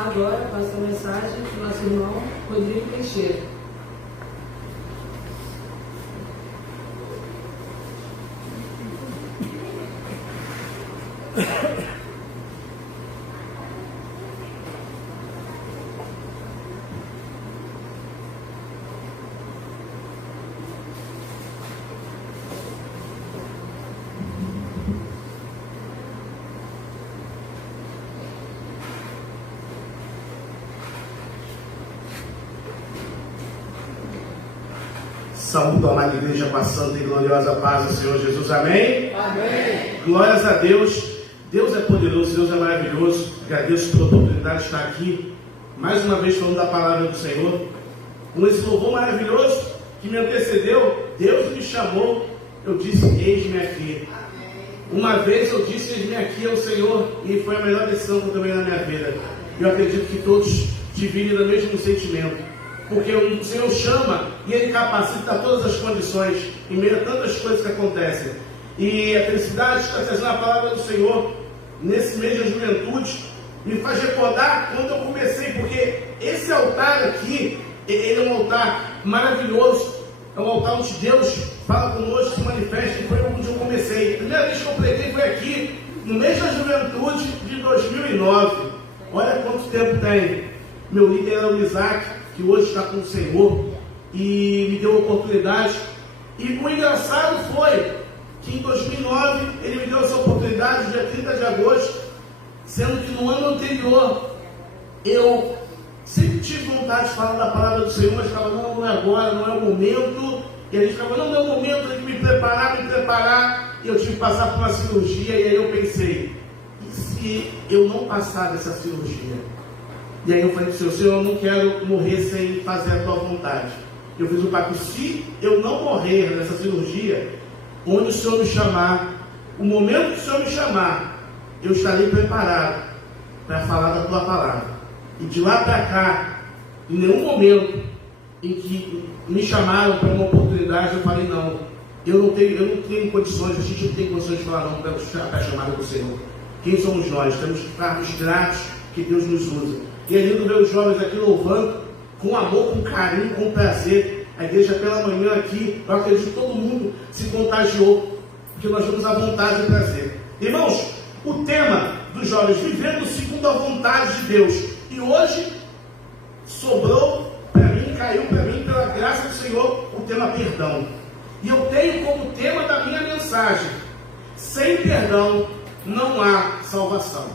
Agora passa a mensagem do nosso irmão Rodrigo Teixeira. Saúde a amada igreja com a santa e gloriosa paz do Senhor Jesus. Amém? Amém. Glórias a Deus. Deus é poderoso, Deus é maravilhoso. Agradeço pela oportunidade de estar aqui, mais uma vez falando da palavra do Senhor. Com esse louvor maravilhoso que me antecedeu, Deus me chamou, eu disse, eis-me aqui. Uma vez eu disse, eis-me aqui ao Senhor, e foi a melhor decisão que eu tomei na minha vida. Eu acredito que todos dividem do mesmo sentimento. Porque o Senhor chama e Ele capacita todas as condições, em meio a tantas coisas que acontecem. E a felicidade está trazendo a palavra do Senhor nesse mês da juventude, me faz recordar quando eu comecei, porque esse altar aqui, ele é um altar maravilhoso, é um altar onde Deus fala conosco, se manifesta, e foi onde eu comecei. A primeira vez que eu preguei foi aqui, no mês da juventude de 2009. Olha quanto tempo tem. Meu líder era o Isaac, que hoje está com o Senhor, e me deu a oportunidade. E o engraçado foi que em 2009 ele me deu essa oportunidade, dia 30 de agosto, sendo que no ano anterior eu sempre tive vontade de falar da palavra do Senhor, mas ficava, não é agora, não é o momento. E a gente ficava, não é o momento, tem que me preparar, e eu tive que passar por uma cirurgia. E aí eu pensei, e se eu não passar dessa cirurgia? E aí eu falei para o Senhor, eu não quero morrer sem fazer a tua vontade. Eu fiz um pacto, se eu não morrer nessa cirurgia, onde o Senhor me chamar, o momento que o Senhor me chamar, eu estarei preparado para falar da tua palavra. E de lá para cá, em nenhum momento em que me chamaram para uma oportunidade, eu falei, não, eu não tenho condições, a gente não tem condições de falar não para a chamada do Senhor. Quem somos nós? Temos que ficarmos gratos que Deus nos usa. E é lindo ver os jovens aqui louvando com amor, com carinho, com prazer. A igreja pela manhã aqui, eu acredito que todo mundo se contagiou, porque nós temos a vontade e prazer. Irmãos, o tema dos jovens, vivendo segundo a vontade de Deus. E hoje sobrou para mim, caiu para mim, pela graça do Senhor, o tema perdão. E eu tenho como tema da minha mensagem, sem perdão não há salvação.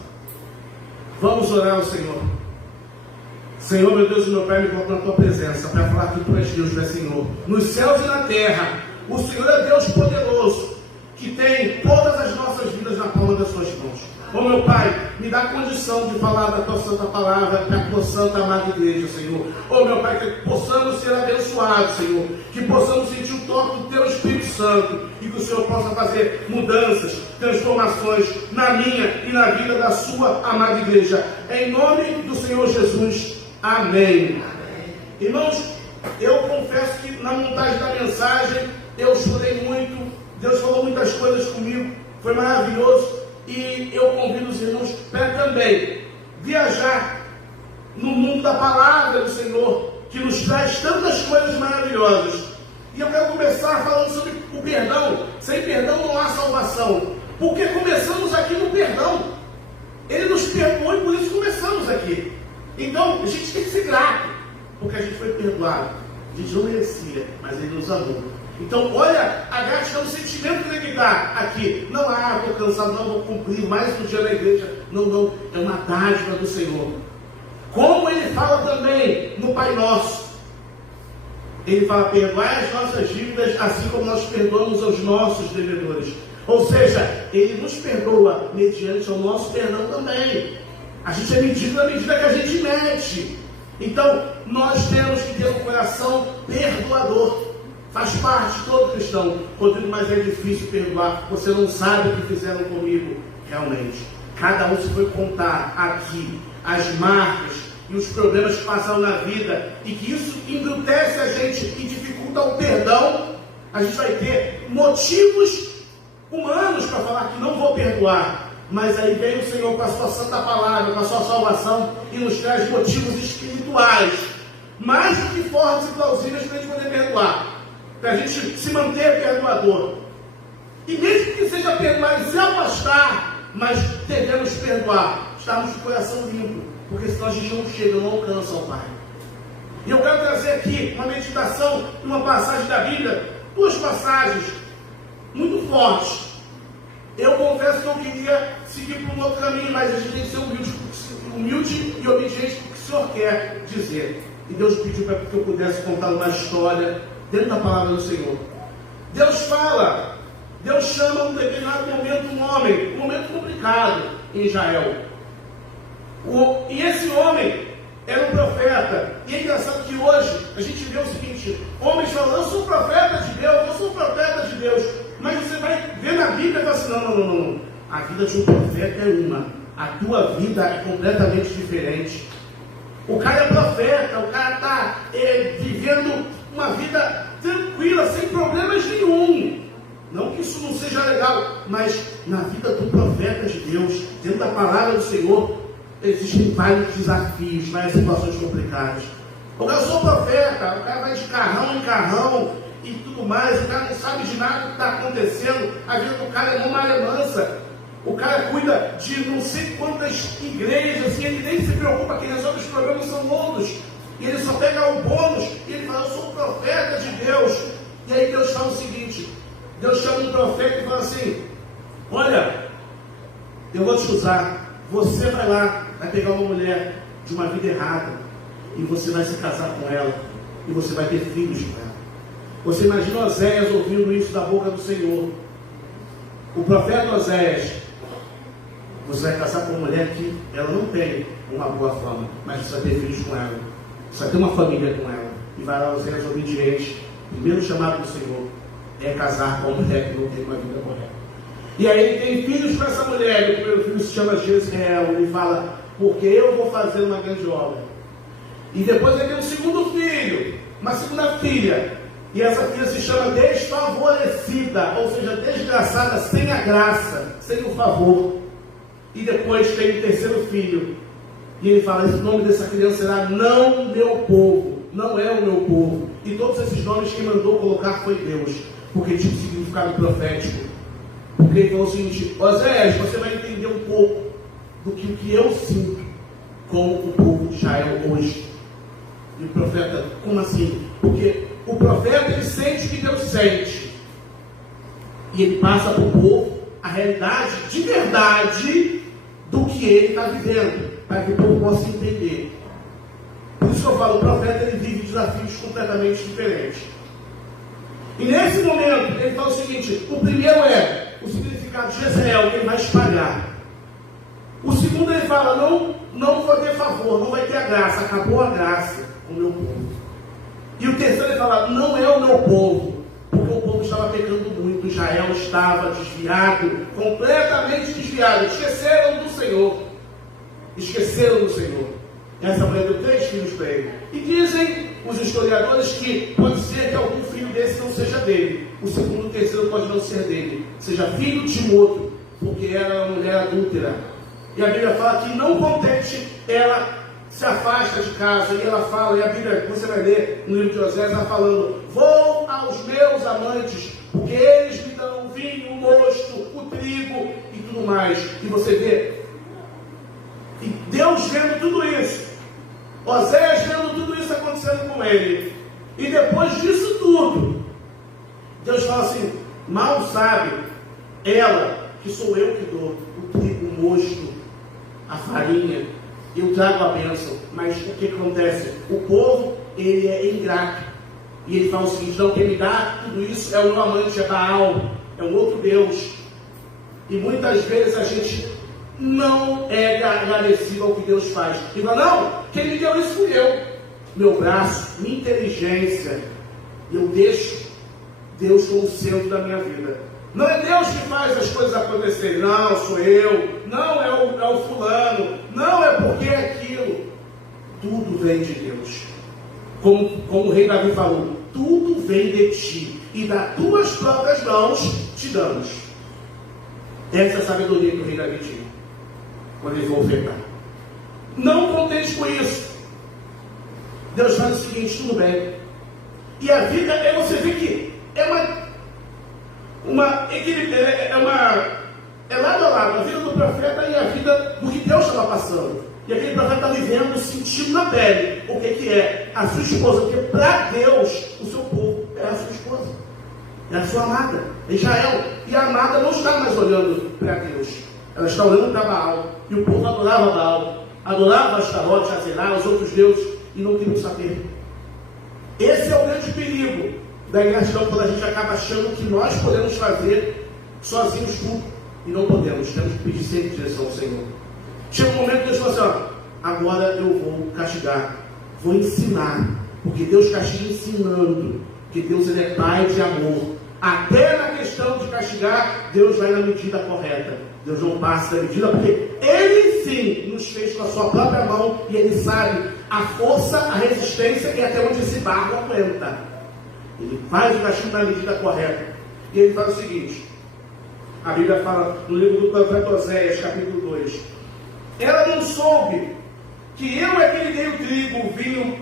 Vamos orar ao Senhor. Senhor, meu Deus e meu Pai, me coloco na tua presença para falar que tu és Deus, tu és Senhor. Nos céus e na terra, o Senhor é Deus poderoso, que tem todas as nossas vidas na palma das suas mãos. Ó meu Pai, me dá condição de falar da tua santa palavra para a tua santa amada igreja, Senhor. Ó meu Pai, que possamos ser abençoados, Senhor. Que possamos sentir o toque do teu Espírito Santo e que o Senhor possa fazer mudanças, transformações na minha e na vida da sua amada igreja. Em nome do Senhor Jesus. Amém. Irmãos, eu confesso que na montagem da mensagem eu chorei muito. Deus falou muitas coisas comigo, foi maravilhoso. E eu convido os irmãos para também viajar no mundo da palavra do Senhor, que nos traz tantas coisas maravilhosas. E eu quero começar falando sobre o perdão. Sem perdão não há salvação, porque começamos aqui no perdão. Ele nos perdoou e por isso começamos aqui. Então, a gente tem que ser grato, porque a gente foi perdoado. A gente não merecia, mas Ele nos amou. Então, olha a gratidão, o sentimento que tem que dar aqui. Não, estou cansado, não vou cumprir mais um dia na igreja. Não, é uma dádiva do Senhor. Como Ele fala também no Pai Nosso. Ele fala, perdoai as nossas dívidas, assim como nós perdoamos aos nossos devedores. Ou seja, Ele nos perdoa mediante o nosso perdão também. A gente é medido na medida que a gente mede. Então, nós temos que ter um coração perdoador. Faz parte de todo cristão. Rodrigo, mas é difícil perdoar. Você não sabe o que fizeram comigo. Realmente. Cada um se foi contar aqui as marcas e os problemas que passaram na vida, e que isso embrutece a gente e dificulta o perdão. A gente vai ter motivos humanos para falar que não vou perdoar. Mas aí vem o Senhor com a sua santa palavra, com a sua salvação, e nos traz motivos espirituais, mais do que fortes e plausíveis para a gente poder perdoar, para a gente se manter perdoador. E mesmo que seja perdoar e se afastar, mas devemos perdoar, estarmos de coração limpo, porque senão a gente não chega, não alcança ao Pai. E eu quero trazer aqui uma meditação, uma passagem da Bíblia, duas passagens muito fortes. Eu confesso que eu queria seguir por um outro caminho, mas a gente tem que ser humilde e obediente para o que o Senhor quer dizer. E Deus pediu para que eu pudesse contar uma história dentro da palavra do Senhor. Deus fala, Deus chama num determinado momento um homem, um momento complicado em Israel. E esse homem era um profeta. E é engraçado que hoje a gente vê o seguinte: homens falam, eu sou profeta de Deus, eu sou profeta de Deus. Mas você vai ver na Bíblia e fala assim, não. A vida de um profeta é uma. A tua vida é completamente diferente. O cara é profeta, o cara está vivendo uma vida tranquila, sem problemas nenhum. Não que isso não seja legal, mas na vida do profeta de Deus, dentro da palavra do Senhor, existem vários desafios, várias situações complicadas. Eu sou profeta, o cara vai de carrão em carrão e tudo mais, o cara não sabe de nada do que está acontecendo, a vida do cara é uma mansa. O cara cuida de não sei quantas igrejas, assim, ele nem se preocupa que resolve os problemas são outros. E ele só pega o bônus e ele fala, eu sou o profeta de Deus. E aí Deus fala o seguinte, Deus chama um profeta e fala assim, olha, eu vou te usar, você vai lá, vai pegar uma mulher de uma vida errada, e você vai se casar com ela, e você vai ter filhos com ela. Você imagina Oséias ouvindo isso da boca do Senhor. O profeta Oséias, você vai casar com uma mulher que ela não tem uma boa fama, mas você vai ter filhos com ela, você vai ter uma família com ela. E vai lá Oséias obediente. O primeiro chamado do Senhor é casar com uma mulher que não tem uma vida correta. E aí ele tem filhos com essa mulher, e o primeiro filho se chama Jezreel, ele fala, porque eu vou fazer uma grande obra. E depois ele tem um segundo filho, uma segunda filha, e essa filha se chama desfavorecida, ou seja, desgraçada, sem a graça, sem o favor. E depois tem o terceiro filho, e ele fala, esse nome dessa criança será não meu povo, não é o meu povo. E todos esses nomes quem mandou colocar foi Deus, porque tinha um significado profético. Porque ele falou o seguinte, Oséias, você vai entender um pouco do que o que eu sinto com o povo de Israel hoje. E o profeta, como assim? Porque o profeta, ele sente o que Deus sente. E ele passa para o povo a realidade de verdade do que ele está vivendo, para que o povo possa entender. Por isso que eu falo, o profeta, ele vive desafios completamente diferentes. E nesse momento, ele fala o seguinte, o primeiro é o significado de Jezreel, que ele vai espalhar. O segundo ele fala, não vou ter favor, não vai ter a graça, acabou a graça com o meu povo. E o terceiro ele fala, não é o meu povo, porque o povo estava pecando muito, Israel estava desviado, completamente desviado, esqueceram do Senhor. Essa mulher deu 3 filhos para ele. E dizem os historiadores que pode ser que algum filho desse não seja dele. O segundo e o terceiro pode não ser dele. Seja filho de um outro, porque ela é uma mulher adúltera. E a Bíblia fala que não contente, ela se afasta de casa. E ela fala, e a Bíblia, você vai ler no livro de Oséias, ela falando, vou aos meus amantes, porque eles me dão o vinho, o mosto, o trigo e tudo mais. E você vê, e Deus vendo tudo isso, Oséias vendo tudo isso acontecendo com ele, e depois disso tudo, Deus fala assim, mal sabe ela que sou eu que dou o trigo, o mosto, a farinha, eu trago a bênção. Mas o que acontece? O povo, ele é ingrato, e ele fala o seguinte, não, quem me dá tudo isso é o meu amante, é Baal, é um outro Deus. E muitas vezes a gente não é agradecido ao que Deus faz. E fala, não, quem me deu isso fui eu, meu braço, minha inteligência. Eu deixo Deus como centro da minha vida. Não é Deus que faz as coisas acontecerem, não, sou eu, não é o fulano, não é porque é aquilo. Tudo vem de Deus. Como o rei Davi falou, tudo vem de ti, e das tuas próprias mãos te damos. Essa é a sabedoria que o rei Davi tinha, quando ele foi ofertar. Não contente com isso, Deus faz o seguinte: tudo bem. E a vida, você vê que é lado a lado, a vida do profeta e a vida do que Deus estava passando. E aquele profeta está vivendo, sentindo na pele o que é a sua esposa, porque para Deus, o seu povo é a sua esposa, é a sua amada, é Israel. E a amada não está mais olhando para Deus, ela está olhando para Baal. E o povo adorava Baal, adorava Astarote, Azerá, os outros deuses, e não queriam saber. Esse é o grande perigo da ingratidão, quando a gente acaba achando que nós podemos fazer sozinhos tudo, e não podemos. Temos que pedir sempre direção ao Senhor. Chega um momento que Deus fala assim: ó, agora eu vou castigar, vou ensinar, porque Deus castiga ensinando, porque Deus ele é Pai de amor. Até na questão de castigar, Deus vai na medida correta. Deus não passa da medida, porque Ele sim nos fez com a sua própria mão, e Ele sabe a força, a resistência e até onde esse barro aguenta. Ele faz o castigo na medida correta. E Ele faz o seguinte: a Bíblia fala no livro do profeta Oséias, capítulo 2: ela não soube que eu é que lhe dei o trigo, o vinho,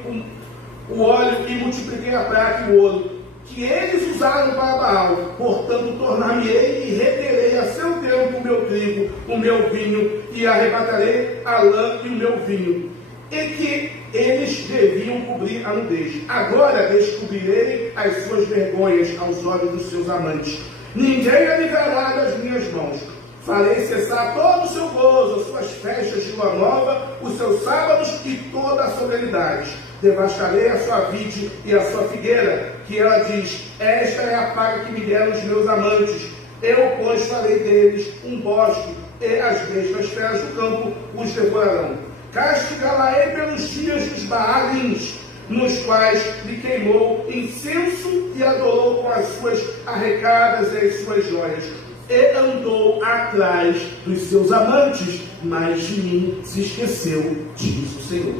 o óleo, e multipliquei a prata e o ouro, que eles usaram para Baal. Portanto, tornar-me-ei e reterei a seu tempo o meu trigo, o meu vinho, e arrebatarei a lã e o meu vinho, e que eles deviam cobrir a nudez. Agora descobrirei as suas vergonhas aos olhos dos seus amantes. Ninguém a livrará das minhas mãos. Farei cessar todo o seu gozo, as suas festas de lua nova, os seus sábados e toda a solenidade. Devastarei a sua vide e a sua figueira, que ela diz: esta é a paga que me deram os meus amantes. Eu, pois, farei deles um bosque, e as bestas feras do campo os devorarão. Castigá-la-ei pelos dias dos Baalins, nos quais lhe queimou incenso e adorou com as suas arrecadas e as suas joias. E andou atrás dos seus amantes, mas de mim se esqueceu, diz o Senhor.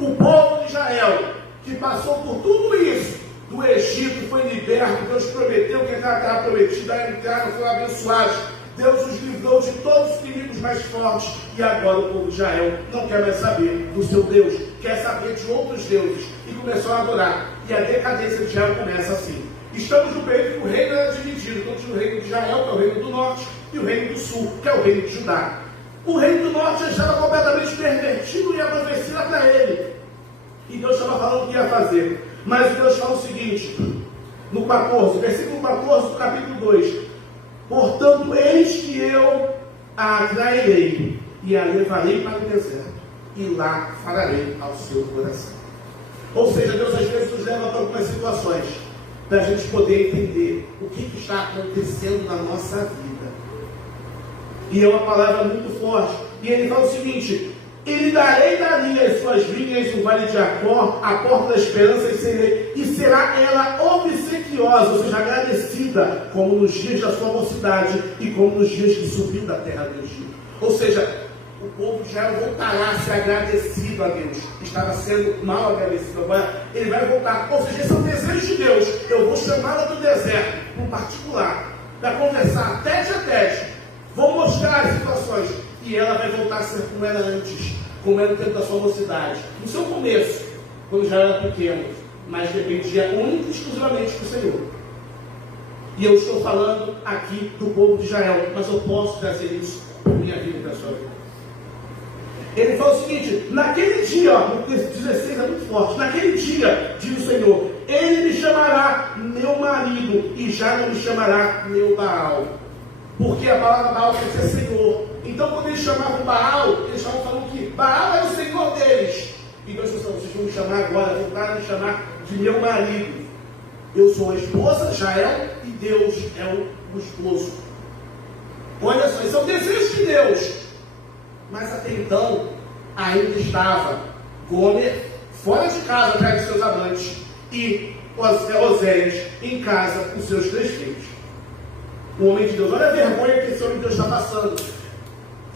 O povo de Israel, que passou por tudo isso, do Egito, foi liberto, Deus prometeu que a terra prometida, entraram, foram abençoados. Deus os livrou de todos os inimigos mais fortes, e agora o povo de Israel não quer mais saber do seu Deus, quer saber de outros deuses, e começou a adorar. E a decadência de Israel começa assim. Estamos no período que o reino era dividido. Então tinha o reino de Israel, que é o reino do norte, e o reino do sul, que é o reino de Judá. O reino do norte já estava completamente pervertido, e a profecia era para ele. E Deus estava falando o que ia fazer. Mas Deus fala o seguinte, no 14, versículo 14 do capítulo 2: portanto, eis que eu a atrairei, e a levarei para o deserto, e lá falarei ao seu coração. Ou seja, Deus às vezes nos leva para algumas situações, para a gente poder entender o que está acontecendo na nossa vida. E é uma palavra muito forte. E ele fala o seguinte: e lhe darei dali as suas vinhas, o vale de Acor, a porta da esperança, e será ela obsequiosa, ou seja, agradecida, como nos dias da sua mocidade, e como nos dias que subiu da terra do Egito. Ou seja, o povo de Israel voltará a ser agradecido a Deus. Estava sendo mal agradecido, agora ele vai voltar. Ou seja, esse é o desejo de Deus. Eu vou chamá-la do deserto, no particular, para conversar tete a tete. Vou mostrar as situações, e ela vai voltar a ser como era antes, como era no tempo da sua mocidade, no seu começo, quando já era pequeno, mas dependia única e exclusivamente do Senhor. E eu estou falando aqui do povo de Israel, mas eu posso trazer isso para a minha vida e para a sua vida. Ele fala o seguinte: naquele dia, ó, no 16 é muito forte, naquele dia, diz o Senhor, ele me chamará meu marido, e já não me chamará meu Baal. Porque a palavra Baal quer dizer Senhor. Então, quando eles chamavam Baal, eles estavam falando que Baal era o Senhor deles. E Deus falou: vocês vão me chamar agora, voltaram a me chamar de meu marido. Eu sou a esposa, Israel, e Deus é o esposo. Olha só, isso é o desejo de Deus. Mas até então, ainda estava Gomer fora de casa atrás de seus amantes, e Oséias em casa com seus 3 filhos. O homem de Deus, olha a vergonha que esse homem de Deus está passando.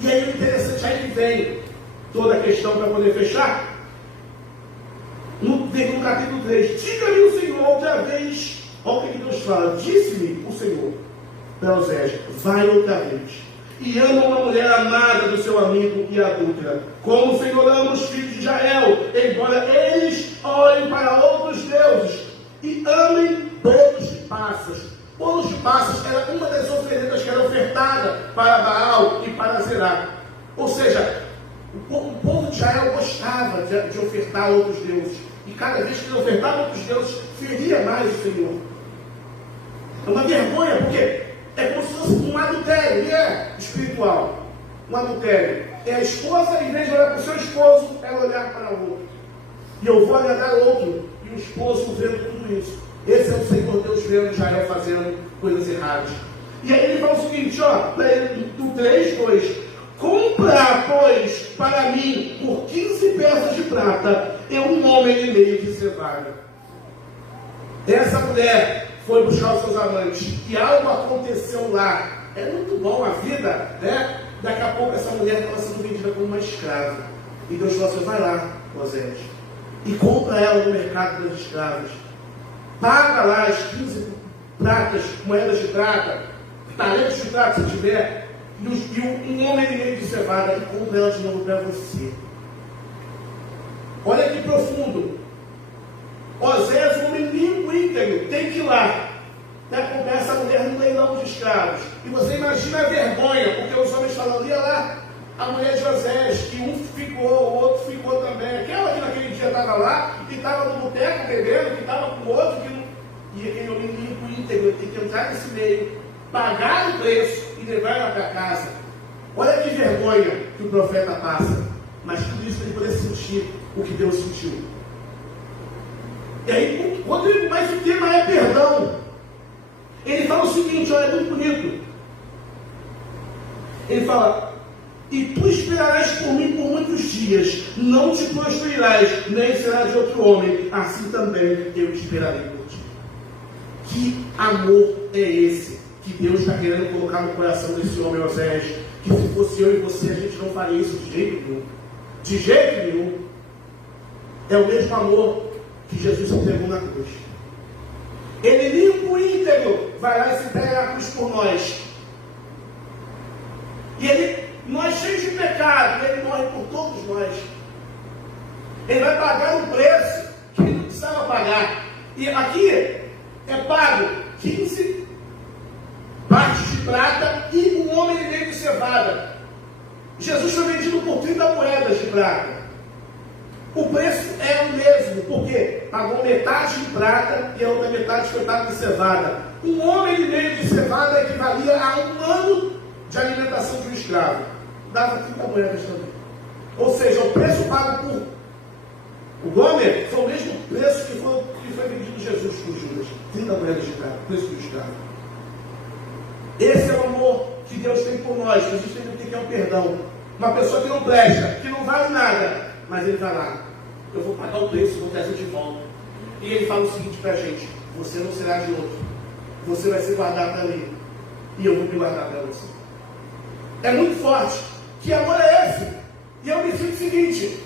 E aí o interessante, aí vem toda a questão para poder fechar. No capítulo 3, diga-me o Senhor outra vez. Olha o que Deus fala: disse-me o Senhor para Oséias: vai outra vez e ama uma mulher amada do seu amigo e adúltera. Como o Senhor ama os filhos de Israel, embora eles olhem para outros deuses e amem bolos de passas. Bolos de passas era uma das oferendas que era ofertada para Baal e para Zerá. Ou seja, o povo de Israel gostava de ofertar a outros deuses. E cada vez que ele ofertava a outros deuses, feria mais o Senhor. É uma vergonha, porque é como se fosse um adultério, e é espiritual. Um adultério. É a esposa, em vez de olhar para o seu esposo, ela olhar para o outro. E eu vou agradar outro. E o esposo vendo tudo isso. Esse é o Senhor Deus vendo Israel fazendo coisas erradas. E aí ele fala o seguinte, ó, do 3:2. Compra, pois, para mim, por 15 peças de prata, um homem e meio de cevada. Essa mulher foi buscar os seus amantes, e algo aconteceu lá. É muito bom a vida, né? Daqui a pouco essa mulher estava sendo vendida como uma escrava. E Deus falou assim, vai lá, Osés, e compra ela no mercado das escravas. Paga lá as 15 pratas, moedas de prata, talentos de prata se tiver, e um homem e meio de cevada, e compra ela de novo para você. Olha que profundo. Osés, um homem limpo e íntegro, tem que ir lá, né, comprar essa mulher no leilão de escravos. E você imagina a vergonha, porque os homens falam, ia lá, a mulher de Osés, que um ficou, o outro ficou também. Aquela que naquele dia estava lá, que estava no boteco bebendo, que estava com o outro, que não... E aquele homem limpo e íntegro tem que entrar nesse meio, pagar o preço e levar ela para casa. Olha que vergonha que o profeta passa. Mas tudo isso para ele poder sentir o que Deus sentiu. E aí, mas o tema é perdão. Ele fala o seguinte, olha, é muito bonito. Ele fala, e tu esperarás por mim por muitos dias, não te prostituirás, nem serás de outro homem, assim também eu esperarei por ti. Que amor é esse que Deus está querendo colocar no coração desse homem, Osés? Que se fosse eu e você, a gente não faria isso de jeito nenhum. De jeito nenhum. É o mesmo amor que Jesus entregou na cruz. Ele limpo e íntegro vai lá e se entrega na cruz por nós. E nós cheios de pecado, ele morre por todos nós. Ele vai pagar um preço que ele não precisava pagar. E aqui é pago 15 partes de prata e um homem e meio de cevada. Jesus foi vendido por 30 moedas de prata. O preço é o mesmo, porque pagou metade de prata e a outra metade foi paga de cevada. Um homem e meio de cevada equivalia a um ano de alimentação de um escravo. Dava 30 moedas também. Ou seja, o preço pago por o Gomer foi o mesmo preço que foi vendido Jesus por Judas. 30 moedas de prata, preço do escravo. Esse é o amor que Deus tem por nós. A gente tem que ter que é o perdão. Uma pessoa que não presta, que não vale nada, mas ele vai lá, eu vou pagar o preço, vou trazer de volta. E ele fala o seguinte para a gente, você não será de outro, você vai se guardar para mim, e eu vou me guardar para você. É muito forte. Que amor é esse? E eu me sinto o seguinte,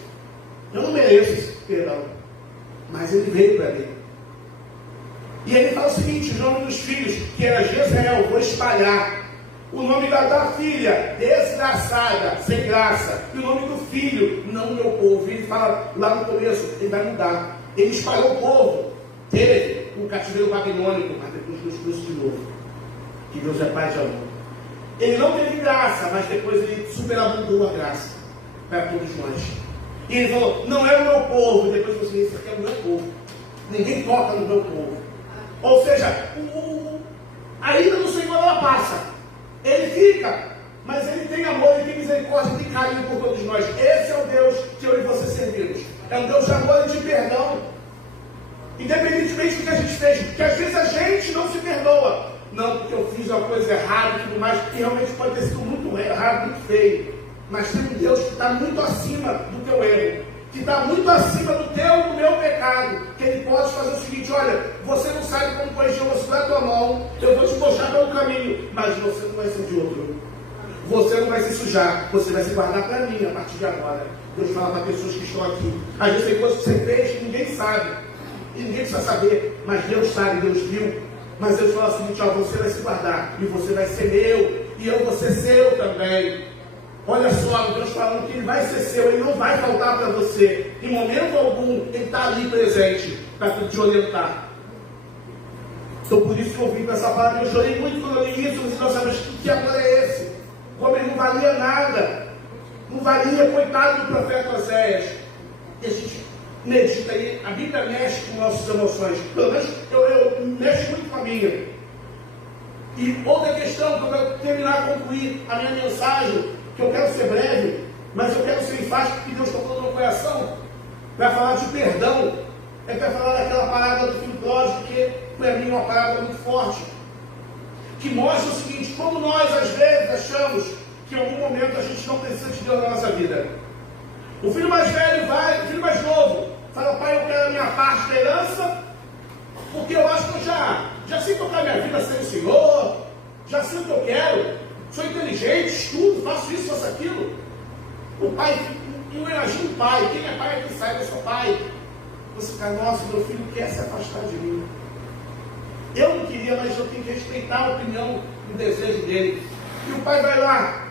eu não mereço esse perdão, mas ele veio para mim. E ele fala o seguinte, o nome dos filhos, que era Jezreel, vou espalhar. O nome da filha, desgraçada, sem graça. E o nome do filho, não meu povo. Ele fala lá no começo, ele vai mudar. Ele espalhou o povo. Teve o cativeiro babilônico, mas depois nos trouxe de novo. Que Deus é Pai de amor. Ele não teve graça, mas depois ele superabundou a graça para todos nós. E ele falou, não é o meu povo. E depois você disse, isso aqui é o meu povo. Ninguém toca no meu povo. Ou seja, a ira do Senhor ela passa. Ele fica, mas ele tem amor, ele tem misericórdia, ele tem carinho por todos nós. Esse é o Deus que eu e você servimos. É um Deus de amor e de perdão. Independentemente do que a gente fez, porque às vezes a gente não se perdoa. Não, porque eu fiz uma coisa errada e tudo mais, que realmente pode ter sido muito errado, muito feio. Mas tem um Deus que está muito acima do teu erro, que está muito acima do teu e do meu pecado, que ele pode fazer o seguinte, olha, você não sabe como corrigir, eu vou segurar a tua mão, eu vou te mostrar pelo caminho, mas você não vai ser de outro. Você não vai se sujar, você vai se guardar para mim a partir de agora. Deus fala para pessoas que estão aqui. Às vezes tem coisas que você fez que ninguém sabe, e ninguém precisa saber, mas Deus sabe, Deus viu. Mas Deus fala o seguinte, ó, você vai se guardar, e você vai ser meu, e eu vou ser seu também. Olha só, Deus falando que Ele vai ser seu, Ele não vai faltar para você. Em momento algum, Ele está ali presente para te orientar. Então por isso que eu vim com essa palavra. Eu chorei muito quando eu li isso. Nós sabemos que amor é esse? Como ele não valia nada. Não valia, coitado do profeta Oséias. E a gente medita aí, a Bíblia mexe com nossas emoções. Pelo menos eu mexo muito com a minha. E outra questão, que eu quero terminar, concluir a minha mensagem, que eu quero ser breve, mas eu quero ser enfático, porque Deus tocou no meu coração, para falar de perdão, é para falar daquela parábola do filho pródigo, que para mim é uma parábola muito forte, que mostra o seguinte: como nós às vezes achamos que em algum momento a gente não precisa de Deus na nossa vida. O filho mais velho vai, o filho mais novo, fala: pai, eu quero a minha parte da herança, porque eu acho que eu já sei tocar minha vida sem o Senhor, já sei o que eu quero. Sou inteligente, estudo, faço isso, faço aquilo. O pai, não imagina o pai. Quem é pai é quem sai, eu sou pai. Você fica: nossa, meu filho quer se afastar de mim. Eu não queria, mas eu tenho que respeitar a opinião e o desejo dele. E o pai vai lá,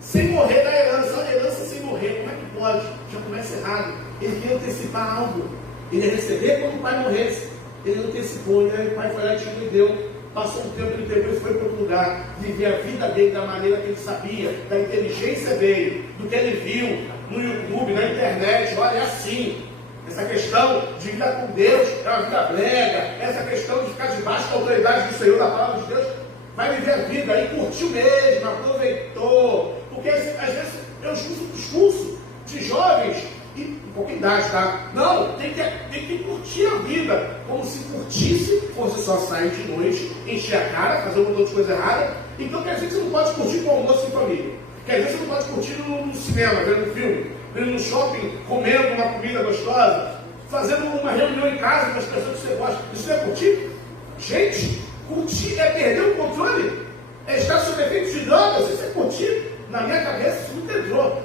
sem morrer da herança. A herança sem morrer, como é que pode? Já começa errado. Ele queria antecipar algo. Ele ia receber quando o pai morresse. Ele antecipou, e aí o pai foi lá e tirou e deu. Passou um tempo, ele depois foi para outro lugar, vivia a vida dele da maneira que ele sabia, da inteligência dele, do que ele viu no YouTube, na internet. Olha, é assim. Essa questão de vida com Deus é uma vida brega. Essa questão de ficar debaixo da autoridade do Senhor, da palavra de Deus, vai viver a vida e curtiu mesmo, aproveitou. Porque às vezes eu escuto um discurso de jovens e com pouca idade, tá? Não, tem que curtir a vida, como se curtisse fosse só sair de noite, encher a cara, fazer um montão de coisa errada. Então quer dizer que você não pode curtir com almoço em família. Quer dizer que você não pode curtir no cinema, vendo um filme, vendo no shopping, comendo uma comida gostosa, fazendo uma reunião em casa com as pessoas que você gosta. Isso não é curtir? Gente, curtir é perder o controle, é estar sob efeito de drogas. Isso é curtir? Na minha cabeça isso nunca entrou.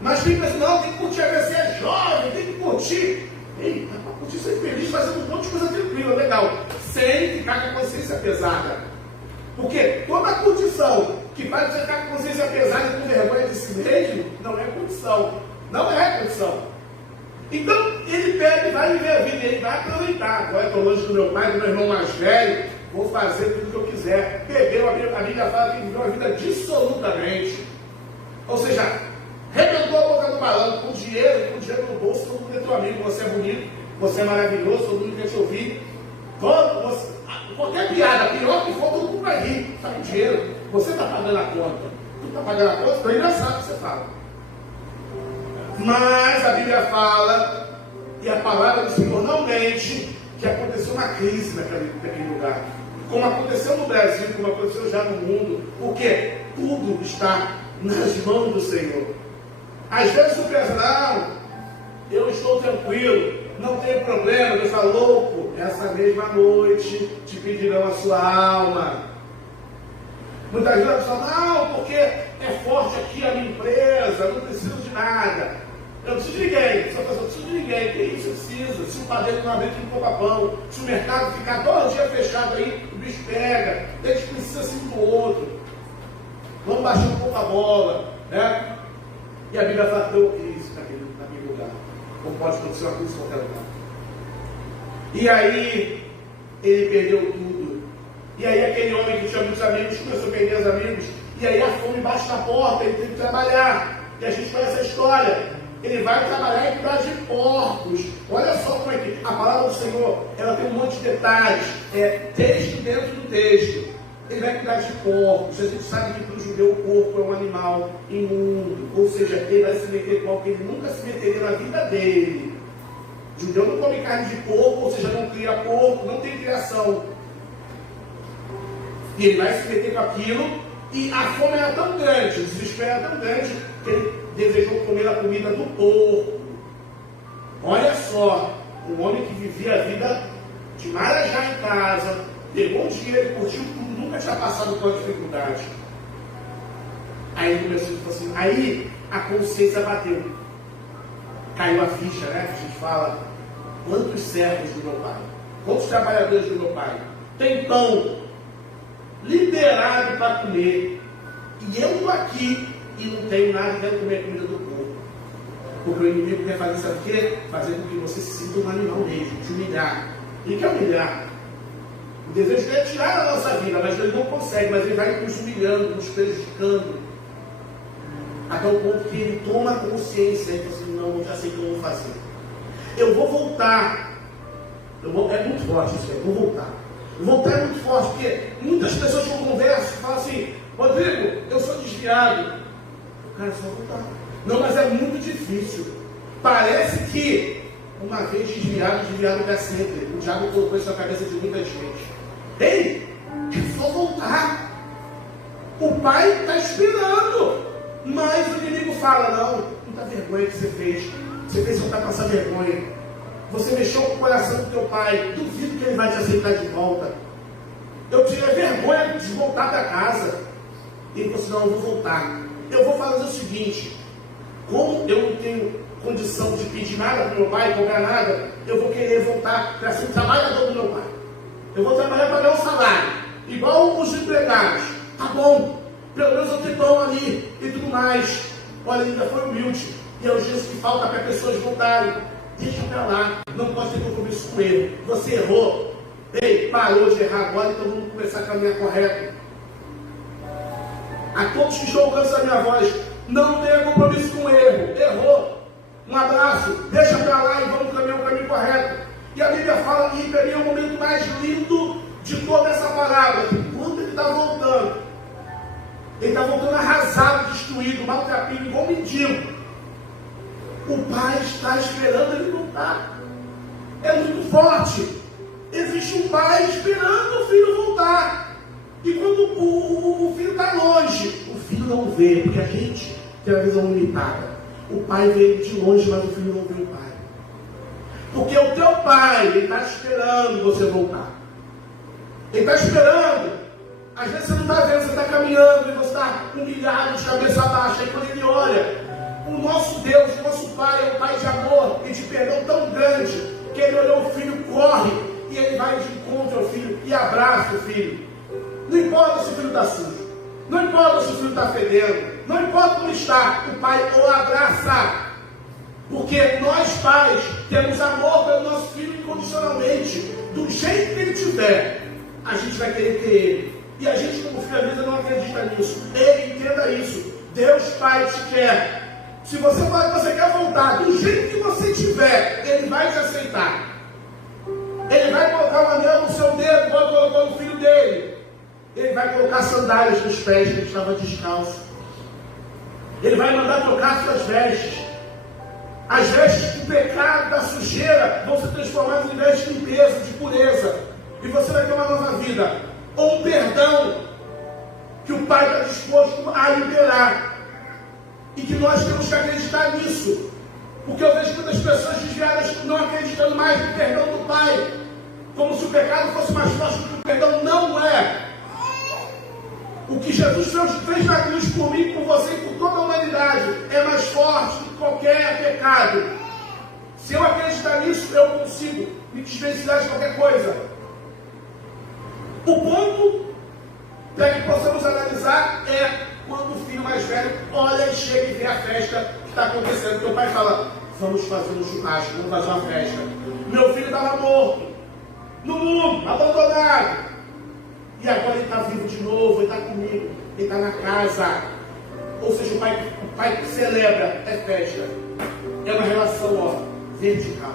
Mas quem pensa: não, tem que curtir, você é jovem, tem que curtir. Ei, dá para curtir, ser feliz, fazendo um monte de coisa tranquila, legal, sem ficar com a consciência pesada. Porque toda curtição que faz você ficar com a consciência pesada e com vergonha de si mesmo, não é curtição. Não é curtição. Então, ele pega e vai viver a vida, ele vai aproveitar. Agora eu estou longe do meu pai, do meu irmão mais velho, vou fazer tudo o que eu quiser. Bebeu, a Bíblia fala que viveu uma vida dissolutamente. Ou seja, rebentou a boca do balão com dinheiro no bolso. Todo mundo é teu amigo, você é bonito, você é maravilhoso, todo mundo quer te ouvir. Qualquer piada, pior que for, todo mundo vai rir. Está com dinheiro, você está pagando a conta. Tu está pagando a conta, então é engraçado o que você fala. Mas a Bíblia fala, e a palavra do Senhor não mente, que aconteceu uma crise naquele lugar. Como aconteceu no Brasil, como aconteceu já no mundo. Porque tudo está nas mãos do Senhor. Às vezes tu pensa: não, eu estou tranquilo, não tem problema. Deus está louco. Essa mesma noite te pedirão a sua alma. Muitas vezes a pessoa: não, porque é forte aqui a minha empresa, não preciso de nada. Eu não preciso de ninguém. Se eu não preciso de ninguém, que isso precisa? Se o padeiro não abrir tudo pouco pão, se o mercado ficar 2 dias fechado aí, o bicho pega. A gente precisa assim um do outro. Vamos baixar um pouco a bola, né? E a Bíblia fala que deu crise naquele lugar. Como pode acontecer uma crise em qualquer lugar. E aí, ele perdeu tudo. E aí, aquele homem que tinha muitos amigos começou a perder os amigos. E aí, a fome bate na porta, ele tem que trabalhar. E a gente conhece a história. Ele vai trabalhar em cuidar de porcos. Olha só como é que a palavra do Senhor, ela tem um monte de detalhes. É texto dentro do texto. Ele vai cuidar de porcos. A gente sabe que para o judeu o porco é um animal imundo. Ou seja, ele vai se meter com algo que ele nunca se meteria na vida dele. O judeu não come carne de porco, ou seja, não cria porco, não tem criação. E ele vai se meter com aquilo. E a fome era tão grande, o desespero era tão grande, que ele desejou comer a comida do porco. Olha só, um homem que vivia a vida de marajá em casa, pegou o dinheiro, curtiu tudo, nunca tinha passado por dificuldade. Aí ele começou a falar assim, aí a consciência bateu. Caiu a ficha, né? A gente fala, quantos servos do meu pai? Quantos trabalhadores do meu pai? Tem pão liberado para comer. E eu estou aqui e não tenho nada, quero comer a comida do povo. Porque o inimigo quer fazer, sabe o quê? Fazer com que você se sinta um animal mesmo, te humilhar. Ele quer humilhar. O desejo dele é tirar da nossa vida, mas ele não consegue, mas ele vai nos humilhando, nos prejudicando. Até o ponto que ele toma consciência e fala assim, não, já sei o que eu vou fazer. Eu vou voltar. É muito forte isso, eu vou voltar. Voltar é muito forte, porque muitas pessoas que eu converso falam assim, Rodrigo, eu sou desviado. Cara, é só voltar. Não, mas é muito difícil. Parece que uma vez desviado para sempre. O diabo colocou isso na cabeça de muita gente. Ei, é só voltar. O pai está esperando. Mas o inimigo fala, não, muita vergonha que você fez. Você fez voltar para passar vergonha. Você mexeu com o coração do teu pai. Duvido que ele vai te aceitar de volta. Eu tive vergonha de voltar para casa. E ele falou assim, não, eu vou voltar. Eu vou fazer o seguinte. Como eu não tenho condição de pedir nada para o meu pai, comprar nada, eu vou querer voltar para ser trabalhador do meu pai. Eu vou trabalhar para ganhar um salário. Igual os empregados. Tá bom. Pelo menos eu tenho pão ali e tudo mais. Olha, ainda foi humilde. E é os dias que falta para pessoas voltarem. Deixa para lá. Não pode ter compromisso com ele. Você errou. Ei, parou de errar agora, então vamos começar a caminhar correto. A todos que estão alcançando a minha voz, não tenha compromisso com o erro. Errou. Um abraço. Deixa para lá e vamos caminhar o caminho correto. E a Bíblia fala que para mim é o momento mais lindo de toda essa palavra. Quando ele está voltando. Ele está voltando arrasado, destruído, maltrapilho, igual um mendigo. O pai está esperando ele voltar. É muito forte. Existe um pai esperando o filho voltar. E quando o filho está longe, o filho não vê, porque a gente tem a visão limitada. O pai vê de longe, mas o filho não vê o pai. Porque o teu pai, ele está esperando você voltar. Ele está esperando. Às vezes você não está vendo, você está caminhando e você está humilhado, de cabeça baixa. Aí quando ele olha, o nosso Deus, o nosso Pai é um Pai de amor e de perdão tão grande, que ele olhou o filho, corre, e ele vai de encontro ao filho e abraça o filho. Não importa se o filho está sujo, não importa se o filho está fedendo, não importa como está, o pai o abraça. Porque nós pais temos amor pelo nosso filho incondicionalmente. Do jeito que ele tiver, a gente vai querer ter ele. E a gente, como filho, às vezes não acredita nisso. Ele entenda isso. Deus Pai te quer. Se você fala que você quer voltar, do jeito que você tiver, ele vai te aceitar. Ele vai colocar um anel no seu dedo, igual colocou no filho dele. Ele vai colocar sandálias nos pés, que ele estava descalço. Ele vai mandar trocar suas vestes. As vestes do pecado, da sujeira, vão se transformar em vestes de limpeza, de pureza. E você vai ter uma nova vida. Ou um perdão que o Pai está disposto a liberar. E que nós temos que acreditar nisso. Porque eu vejo muitas pessoas desviadas não acreditando mais no perdão do Pai. Como se o pecado fosse mais forte do que o perdão. Não é. O que Jesus fez na cruz por mim, por você e por toda a humanidade é mais forte do que qualquer pecado. Se eu acreditar nisso, eu consigo me desvencilhar de qualquer coisa. O ponto para que possamos analisar é quando o filho mais velho olha e chega e vê a festa que está acontecendo. Meu pai fala, vamos fazer um churrasco, vamos fazer uma festa. Meu filho estava morto, no mundo, abandonado. E agora ele está vivo de novo, ele está comigo, ele está na casa. Ou seja, o pai que celebra é festa. É uma relação vertical.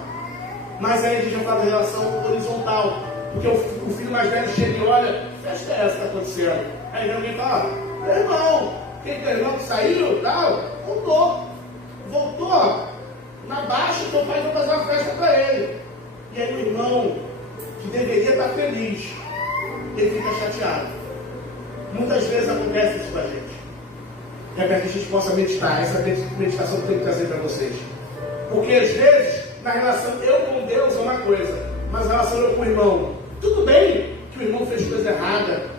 Mas aí a gente já fala da relação horizontal. Porque o filho mais velho chega e olha, que festa é essa que está acontecendo? Aí vem alguém e fala, meu irmão, quem tem irmão que saiu, tal, voltou. Na baixa, teu pai vai fazer uma festa para ele. E aí o irmão, que deveria estar feliz, ele fica chateado. Muitas vezes acontece isso com a gente. E é para que a gente possa meditar. Essa meditação que eu tenho que trazer para vocês. Porque às vezes, na relação eu com Deus é uma coisa, mas na relação eu com o irmão, tudo bem que o irmão fez coisa errada,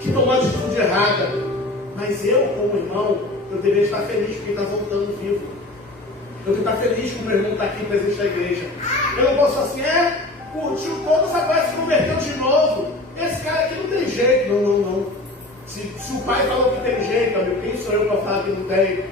que tomou a atitude errada, mas eu como irmão, eu deveria estar feliz porque ele está voltando vivo. Eu devo estar feliz que o meu irmão está aqui presente na igreja. Eu não posso assim, curtiu todos, agora se converteu de novo. Esse cara aqui não tem jeito. Não. Se pai falou que tem jeito, amigo, quem sou eu para falar que não tem?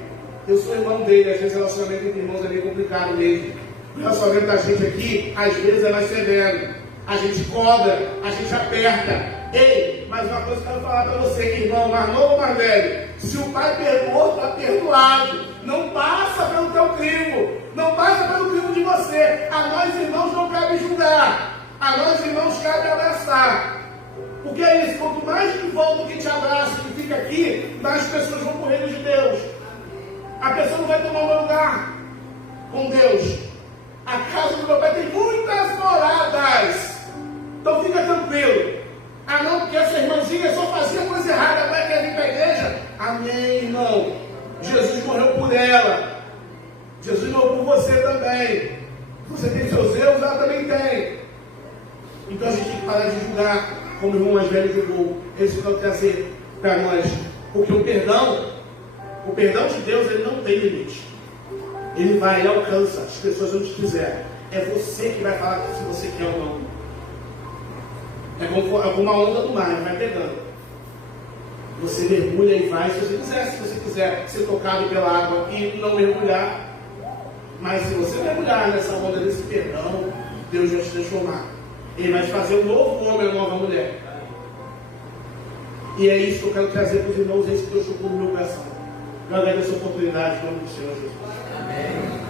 Eu sou irmão dele, às vezes o relacionamento entre irmãos é meio complicado mesmo. O relacionamento da gente aqui, às vezes é mais severo. A gente cobra, a gente aperta. Ei, mas uma coisa que eu quero falar para você, irmão, mais novo ou mais velho, se o pai perdoou, está perdoado. Não passa pelo teu crivo, não passa pelo crivo de você. A nós irmãos não cabe julgar, a nós irmãos cabe abraçar. Porque é isso, quanto mais que volta que te abraça, que fica aqui, mais pessoas vão para o reino de Deus. A pessoa não vai tomar o meu lugar com Deus. A casa do meu pai tem muitas moradas. Então fica tranquilo. Ah não, porque essa irmãzinha só fazia coisa errada, agora quer vir para a igreja? Amém, irmão. Jesus morreu por ela. Jesus morreu por você também. Você tem seus erros, ela também tem. Então a gente tem que parar de julgar como o irmão mais velho julgou. É isso que eu quero trazer para nós. Porque o perdão de Deus, ele não tem limite. Ele vai, ele alcança as pessoas onde quiser. É você que vai falar se você quer ou não. É como uma onda do mar, vai pegando. Você mergulha e vai se você quiser ser tocado pela água e não mergulhar. Mas se você mergulhar nessa onda desse perdão, Deus vai te transformar. Ele vai te fazer um novo homem, uma nova mulher. E é isso que eu quero trazer para os irmãos, é isso que Deus tocou no meu coração. Eu agradeço essa oportunidade, em nome do Senhor Jesus. Amém.